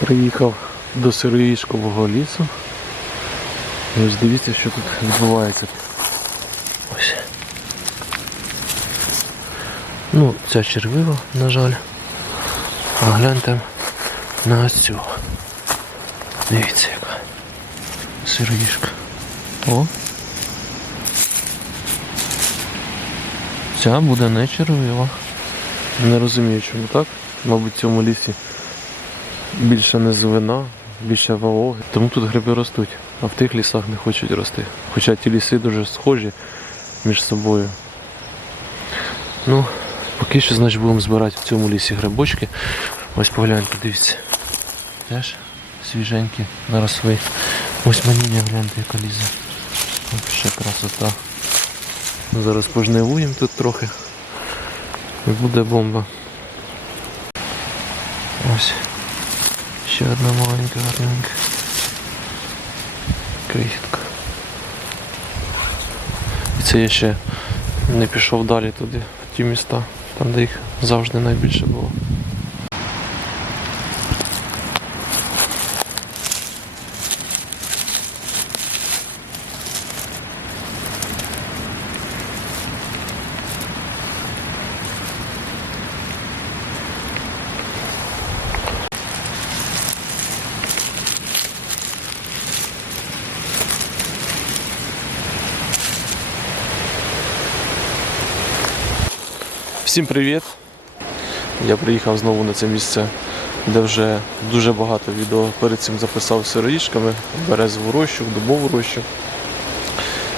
Приїхав до Сироїшкового лісу. Ось дивіться, що тут відбувається. Ось. Ну, ця червива, на жаль. А гляньте на ось цю. Дивіться яка. Сироїшка. О. Ця буде не червива. Не розумію, чому так. Мабуть, в цьому лісі більше низовина, більше вологи. Тому тут гриби ростуть, а в тих лісах не хочуть рости. Хоча ті ліси дуже схожі між собою. Ну, поки що, значить, будемо збирати в цьому лісі грибочки. Ось погляньте, дивіться. Теж свіженькі наросли. Ось маніння, гляньте, яка лізе. Ось ще красота. Зараз пожнивуємо тут трохи. І буде бомба. Ось. Ще одна маленька гарненька. Крихітка. І це я ще не пішов далі туди, в ті міста, там де їх завжди найбільше було. Всім привіт! Я приїхав знову на це місце, де вже дуже багато відео перед цим записав сироїшками, березову рощу, дубову рощу.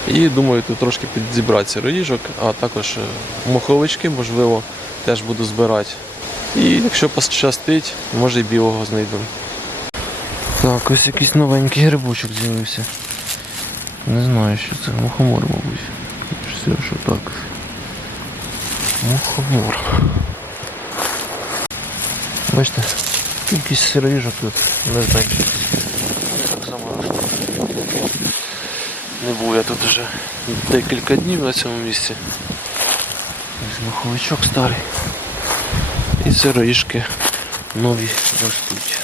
І думаю, тут трошки підзібрати сироїжок, а також е, моховички, можливо, теж буду збирати. І якщо пощастить, може і білого знайду. Так, ось якийсь новенький грибочок з'явився. Не знаю, що це мухомор, мабуть. Все, що так. Мухомор. Бачите, кількість сироїжок тут не зменшується. Так само. Не був я тут вже декілька днів на цьому місці. Ось муховичок старий. І сироїжки нові ростуть.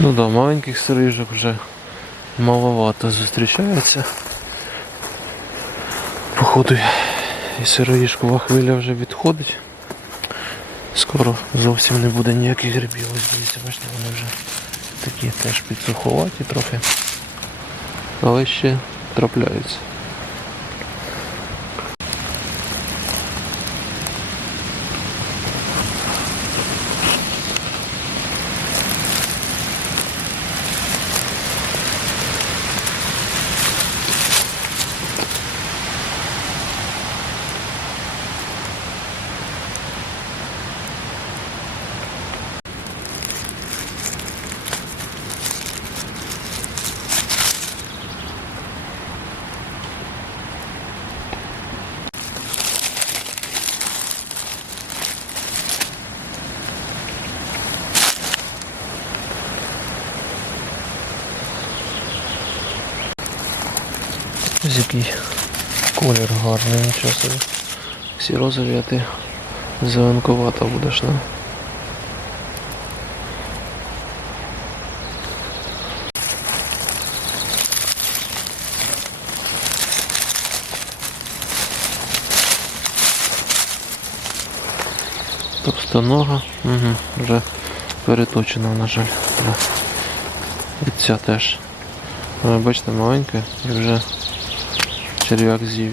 Ну да, маленьких стрижок вже маловато зустрічається. Походу і сироїшкова хвиля вже відходить. Скоро зовсім не буде ніяких грибів. Ось дивіться, бачите, вони вже такі теж підсуховаті трохи. Але ще трапляються. Який колір гарний, нічого собі. Всі розові, а ти зеленкувата будеш, да? Товстонога, угу, вже переточена, на жаль. Да. І ця теж. Бачите, маленька і вже з'їв.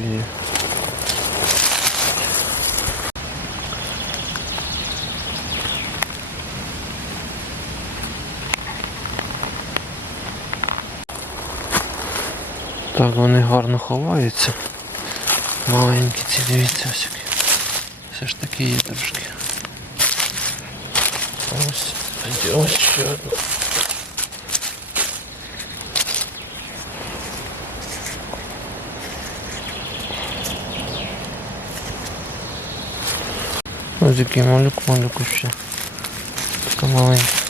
Так, вони гарно ховаються. Маленькі ці, дивіться, ось. Все ж таки є трошки. Ось, ось ще одна. Ось малюк, малюк ще. Така маленька.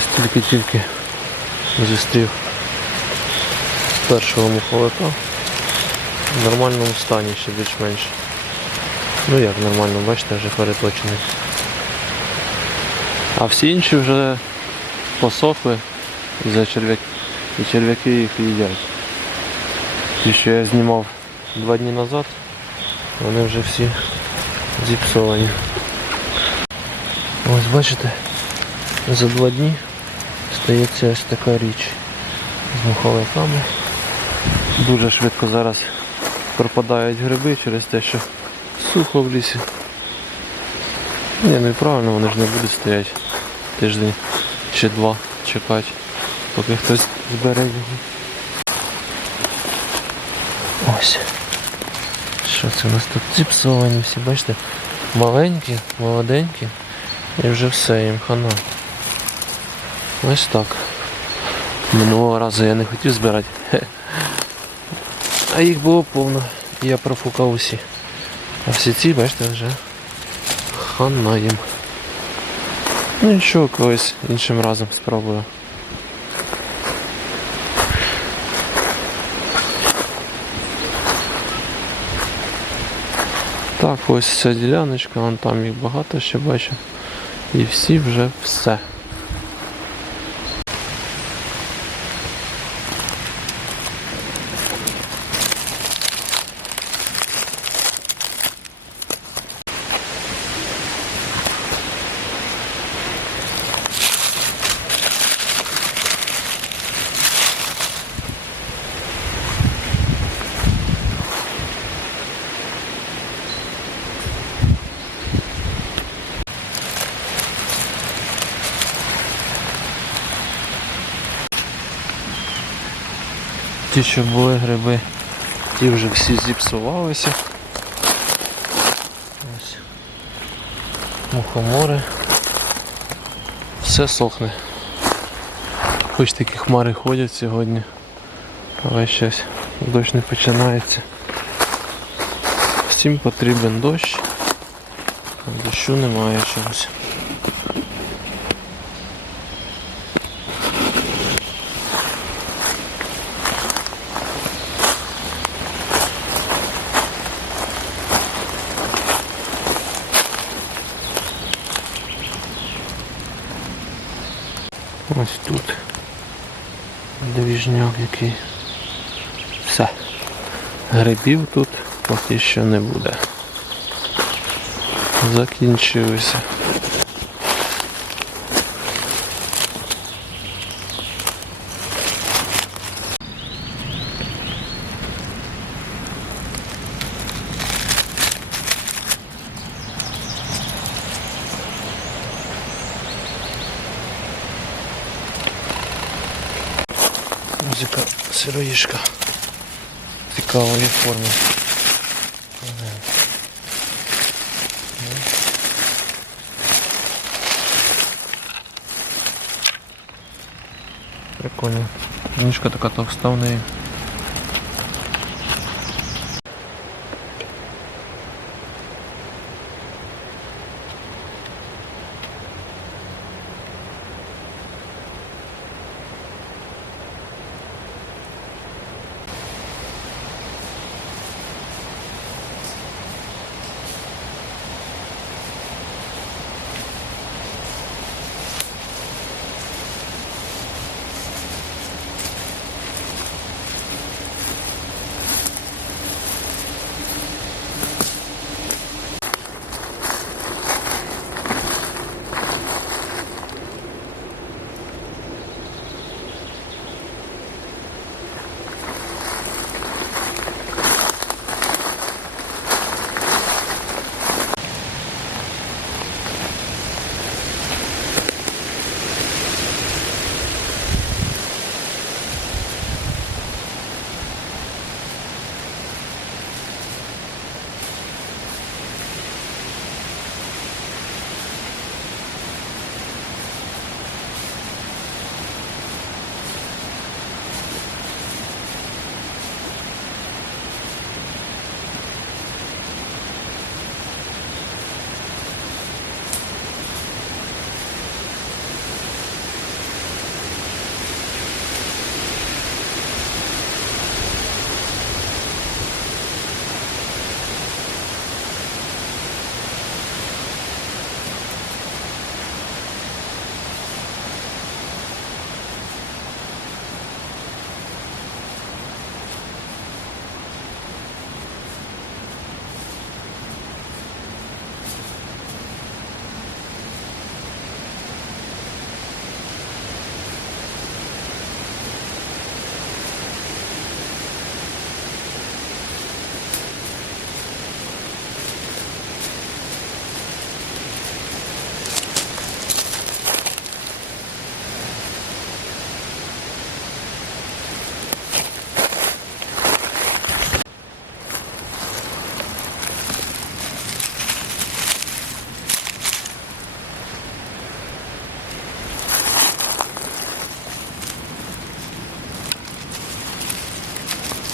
Ось тільки-тільки зустрів першого муховика в нормальному стані ще більш-менш. Ну як нормально, бачите, вже переточений. А всі інші вже посохли за черв'як... і черв'яки їх їдять. Ті, що я знімав два дні назад, вони вже всі зіпсовані. Ось бачите, за два дні стається ось така річ з муховиками. Дуже швидко зараз пропадають гриби через те, що сухо в лісі. Ні, ну і правильно, вони ж не будуть стояти тиждень чи два чекати, поки хтось збере його. Ось. Що це у нас тут зіпсовані всі, бачите? Маленькі, молоденькі. І вже все, їм хана. Ось так. Минулого разу я не хотів збирати. А їх було повно. Я профукав усі. А всі ці, бачите, вже хана їм. Ну нічого, колись іншим разом спробую. Так, ось ця діляночка, вон там їх багато ще бачу. І всі вже все. Ті, що були гриби, ті вже всі зіпсувалися. Мухомори. Все сохне. Хоч такі хмари ходять сьогодні, але щось дощ не починається. Всім потрібен дощ, дощу немає чогось. Ось тут. Двіжняк який. Все. Грибів тут поки що не буде. Закінчилися. Сироїшка цікавої форми. Прикольно. Ніжка така товста в неї.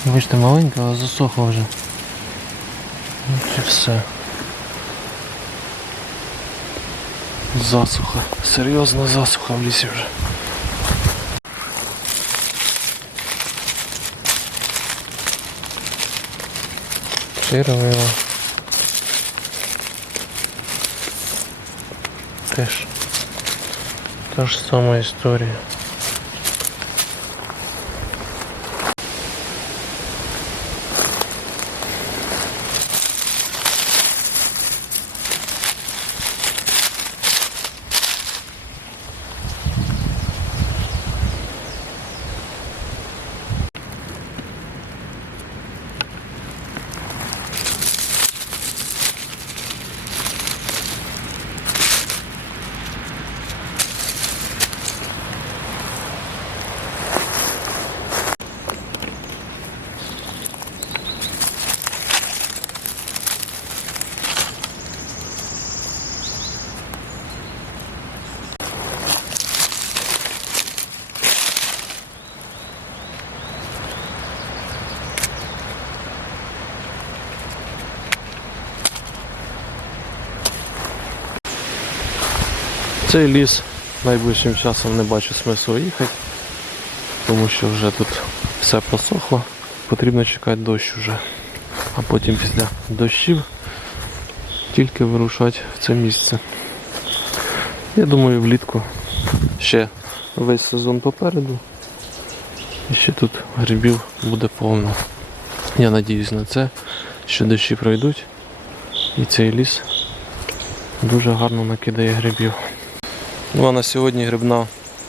Бачите, маленька, але засохла вже. От і все. Засуха. Серйозна засуха в лісі вже. Червива. Теж. Та ж сама історія. Цей ліс найближчим часом не бачу смислу їхати, тому що вже тут все просохло, потрібно чекати дощ уже. А потім після дощів тільки вирушати в це місце. Я думаю, влітку ще весь сезон попереду. І ще тут грибів буде повно. Я надіюсь на це, що дощі пройдуть. І цей ліс дуже гарно накидає грибів. Ну а на сьогодні грибна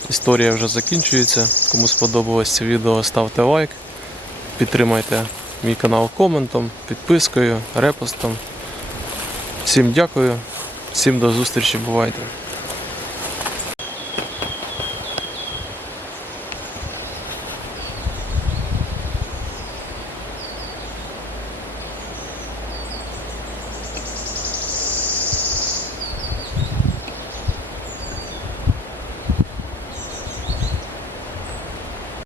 історія вже закінчується. Кому сподобалось це відео, ставте лайк. Підтримайте мій канал коментом, підпискою, репостом. Всім дякую, всім до зустрічі, бувайте!